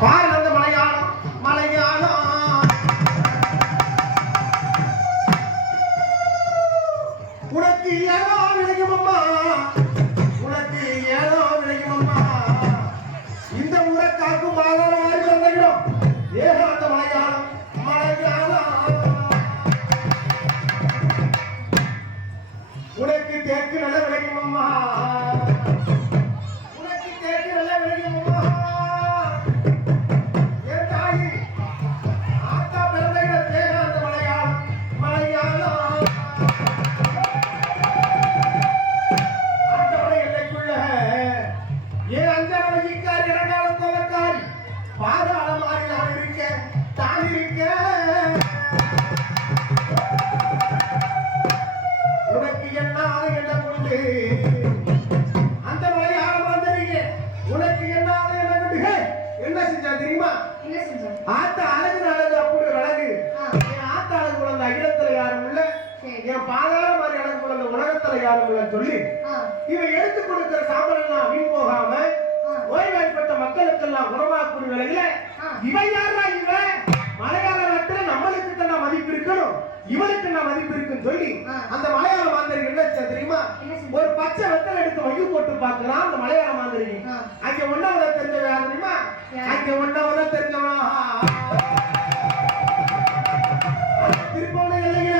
பாரு அந்த மலையாளம் மலையாளம் உனக்கு ஏதோ விளையும் அம்மா, உனக்கு ஏதோ விளையும் அம்மா. இந்த ஊரை காக்கும் மாதம் மாறி வந்தோம் ஏதோ அந்த மலையாளம் மலையாளம். உனக்கு தேக்கு நல்ல விளையும் அம்மா, உனக்கு தேக்கு நல்ல விளையும் அம்மா. என் தாயி ஆத்தா பிறந்த தேக அந்த மலையாளம் மலையாளம். பாதாள மாறி நான் இருக்க தான் இருக்க. உனக்கு என்ன என்ன கொண்டு அந்த மலையாள மாந்தரிங்க உனக்கு என்ன என்ன கொண்டு என்ன செஞ்சா தெரியுமா? ஆத்த அழகு அழகு அப்படி ஒரு அழகு. என் ஆத்த அழகு குழந்தை அகிலத்துல யாரும் இல்ல, என் பாதாள மாதிரி அழகு குழந்தை உலகத்துல யாரும் இல்ல சொல்லி இவன் எடுத்து கொடுக்கிற சாம்பல் எல்லாம் வீண் போகாம ஓய்வாய்ப்பட்ட மக்களுக்கெல்லாம் உணவாக்கூடிய வேலையில இவன் யாரா இவன் மலையாள நாட்டுல நம்மளுக்கு தான் மதிப்பு இருக்கணும், இவனுக்கு நான் மதிப்பு இருக்குன்னு சொல்லி அந்த மலையாள மாந்தரி என்ன தெரியுமா? ஒரு பச்சை வெத்தலை எடுத்து மைய போட்டு பாக்குறான் அந்த மலையாள மாந்தரி. அங்க ஒன்னாவத தெரிஞ்சவ யாரு தெரியுமா? அங்க ஒன்னாவத தெரிஞ்சவா திருப்பவனை இல்லைங்க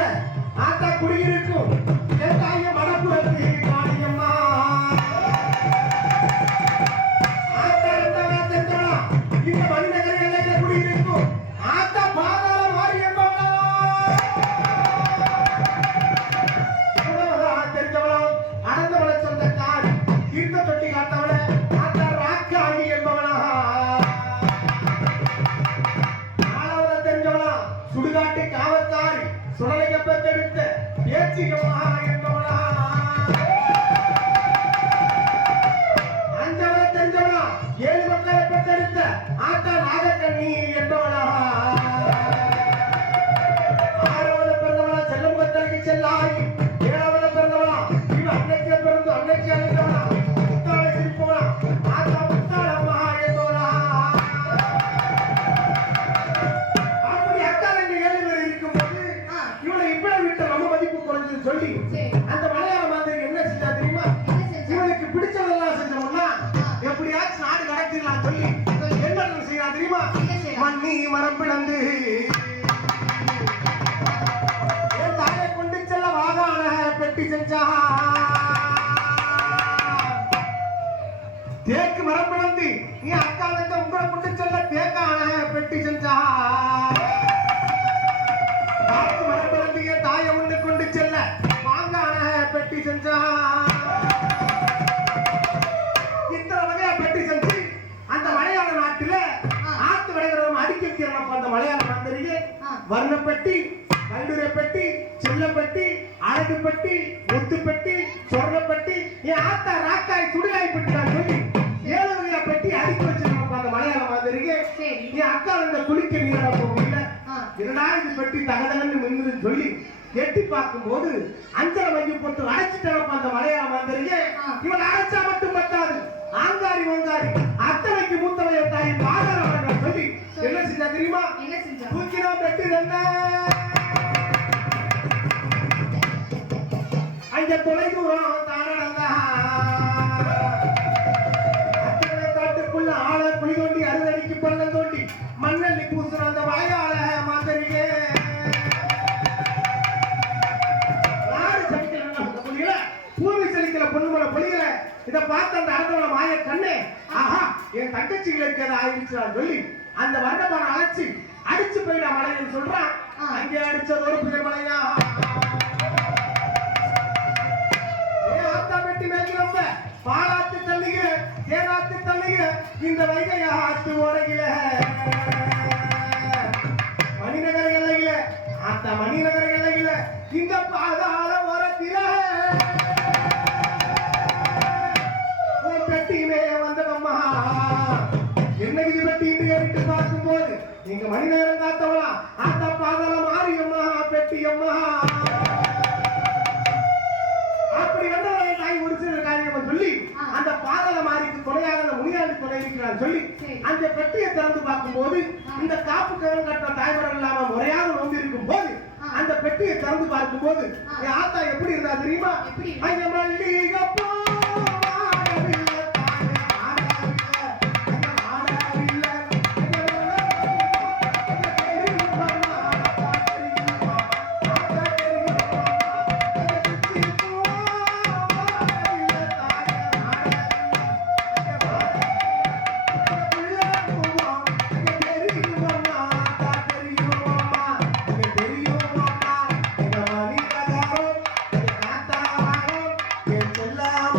ஆத்தா குடியிருக்கும் தாய மடப்புறத்து காளியம்மா. இந்த மணிநகர எல்லையில குடியிருக்கும் ஆத்தா பாதாள மாரியம்மா தெரிஞ்சவளும் அனந்தவள சொந்தக்காரி தீர்த்த தொட்டி காத்தவள ஆத்தா ராக்காயி என்பவளா. நாலாவத தெரிஞ்சவளா சுடுகாட்டு காவற்காரி சுடலைக்க பெற்றெடுத்த பேச்சிகமா என்பவளா. அஞ்சவள தெரிஞ்சவளா ஏழு மக்களை பெற்றெடுத்த ஆத்தா நாகக்கண்ணி என்பவளா. ஆறாவத பிறந்தவளா செல்லமுகத்தலைக்கு செல்லாயி. ஏழாவத பிறந்தவளா இவ அன்னைக்கு பிறந்து அன்னைக்கு அழைத்தவளா முத்தாளை சிரிப்பவளா ஆத்தா முத்தாளம்மா என்பவளா. அப்படி அக்காலங்க 7 பேர் இருக்கும்போது இவனை இவ்வளவு விட்ட நம்ம மதிப்பு குறைஞ்சு சொல்லி அந்த மலையாள மாதிரி என்ன செஞ்சா தெரியுமா? இவனுக்கு பிடிச்சதெல்லாம் செஞ்சோம்னா எப்படியாச்சும் நாடு கடத்திடலாம் சொல்லி என்ன செய்யறா தெரியுமா? மண்ணி மரம் பிளந்து என் தாயை கொண்டு செல்ல வாகான பெட்டி செஞ்சா. தேக்கு மரம் பிளந்து நீ அக்கா வந்து உங்களை கொண்டு செல்ல தேக்கான பெட்டி செஞ்சா. காத்து மரம் பிளந்து என் தாயை ஒண்ணு கொண்டு செல்ல வாங்கான பெட்டி செஞ்சா. இத்தனை வகையா பெட்டி செஞ்சு அந்த மலையாள நாட்டுல ஆத்து விடைகிறவங்க அடிக்க வைக்கிறோம். அந்த மலையாள மாந்தரியே வர்ணப்பட்டி கல்லுரைப்பட்டி செல்லப்பட்டி அழகுப்பட்டி முத்துப்பட்டி சொர்ணப்பட்டி என் ஆத்தா ராக்காய் சுடுகாய் பெட்டி நான் சொல்லி 7 வகையா பெட்டி அடிக்க வச்சிருக்கோம். அந்த மலையாள மாந்தரியே என் அக்கா இந்த குளிக்க நீரா போகல என்னடா இது பெட்டி தகதகன்னு மின்னுதுன்னு சொல்லி எட்டி பார்க்கும் போது அஞ்சலை மைய போட்டு அடைச்சிட்டப்ப அந்த மலையாள மாந்தரியே இவன் அடைச்சா மட்டும் பத்தாது ஆங்காரி ஓங்காரி அத்தனைக்கு மூத்தவைய தாய் பாதாள சொல்லி என்ன செஞ்சா தெரியுமா? தூக்கினா பெட்டி என்ன அங்க தொலை தூரம் தானடா அத்தனை காட்டுக்குள்ள ஆள குழி தோண்டி அறுதடிக்கு பள்ளம் தோண்டி மண்ணள்ளி பூசுற அந்த வாயாள மாந்தரியே பூமி செழிக்கல பொண்ணுமலை பொழியல. இதை பார்த்து அந்த அறந்தவள மாய கண்ணே ஆஹா என் தங்கச்சிகளுக்கு எதை ஆயிடுச்சு சொல்லி அந்த வர்ணமான அழைச்சி அடிச்சு போயிடா மலைன்னு சொல்றான். அங்கே அடிச்சது ஒரு புதை மலையா. ஆத்தா பெட்டி மேய்க்கிறப்ப பாலாத்து தள்ளுகிற ஏனாத்து தள்ளுகிற இந்த வைகை ஆத்து ஓடுகிற மணிநகர எல்லையில ஆத்தா மணிநகர எல்லையில இந்த பாதாள ஓரத்தில பெட்டியிலே வந்ததம்மா. என்ன விதி பெட்டின்னு கேட்டு பார்க்கும் போது நீங்க மணி நேரம் காத்தவளா ஆத்தா பாதாள மாரியம்மா பெட்டியம்மா. அப்படி வந்தவன் தாய் ஒரு சில காரியம் சொல்லி அந்த பாதாள மாறிக்கு துணையாக அந்த முனியாண்டி துணை இருக்கிறான் சொல்லி அந்த பெட்டியை திறந்து பார்க்கும்போது இந்த காப்பு கவன் கட்ட தாய்மரம் இல்லாம முறையாக நோம்பி இருக்கும் போது அந்த பெட்டியை திறந்து பார்க்கும்போது என் ஆத்தா எப்படி இருந்தா தெரியுமா? அந்த மல்லிகைப்பூ செல்லாம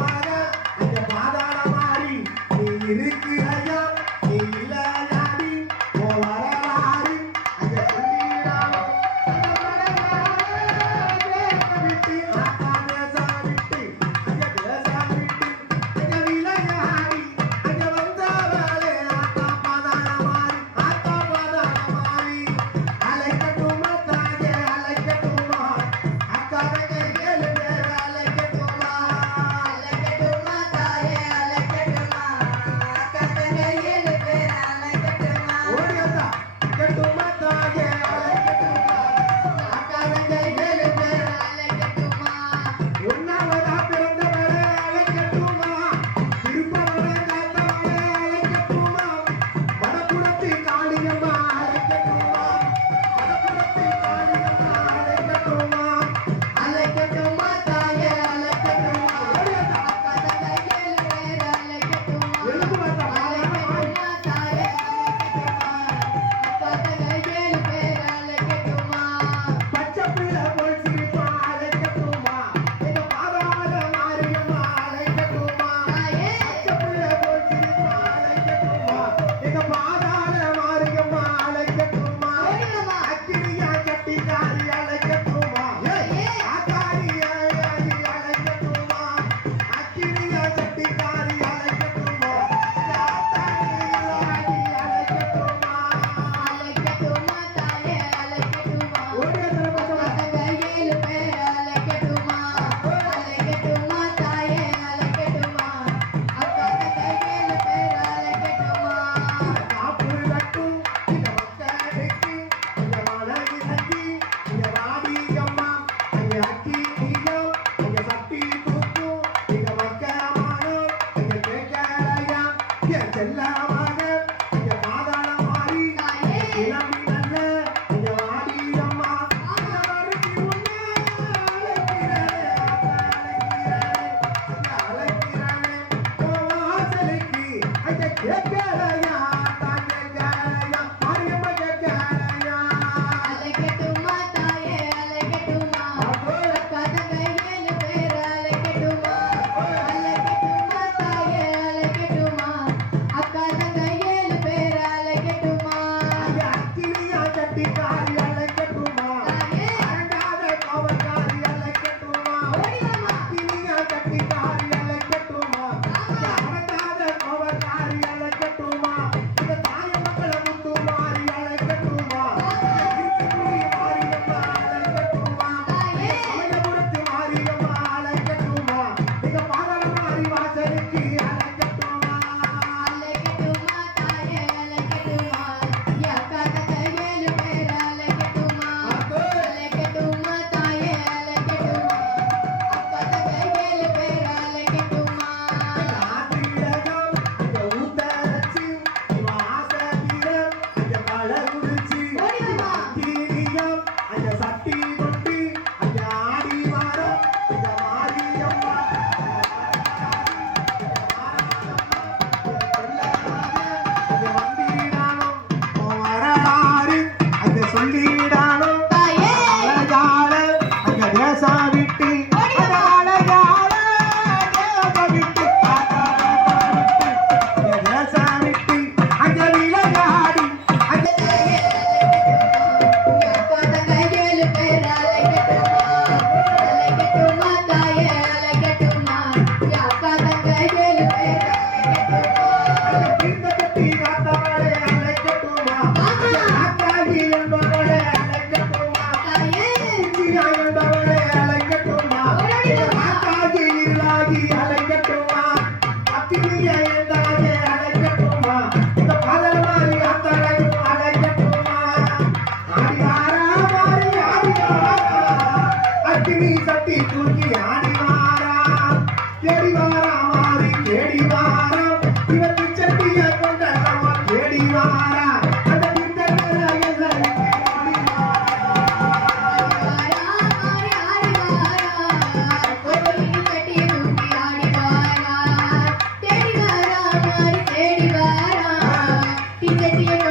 திங்க திங்க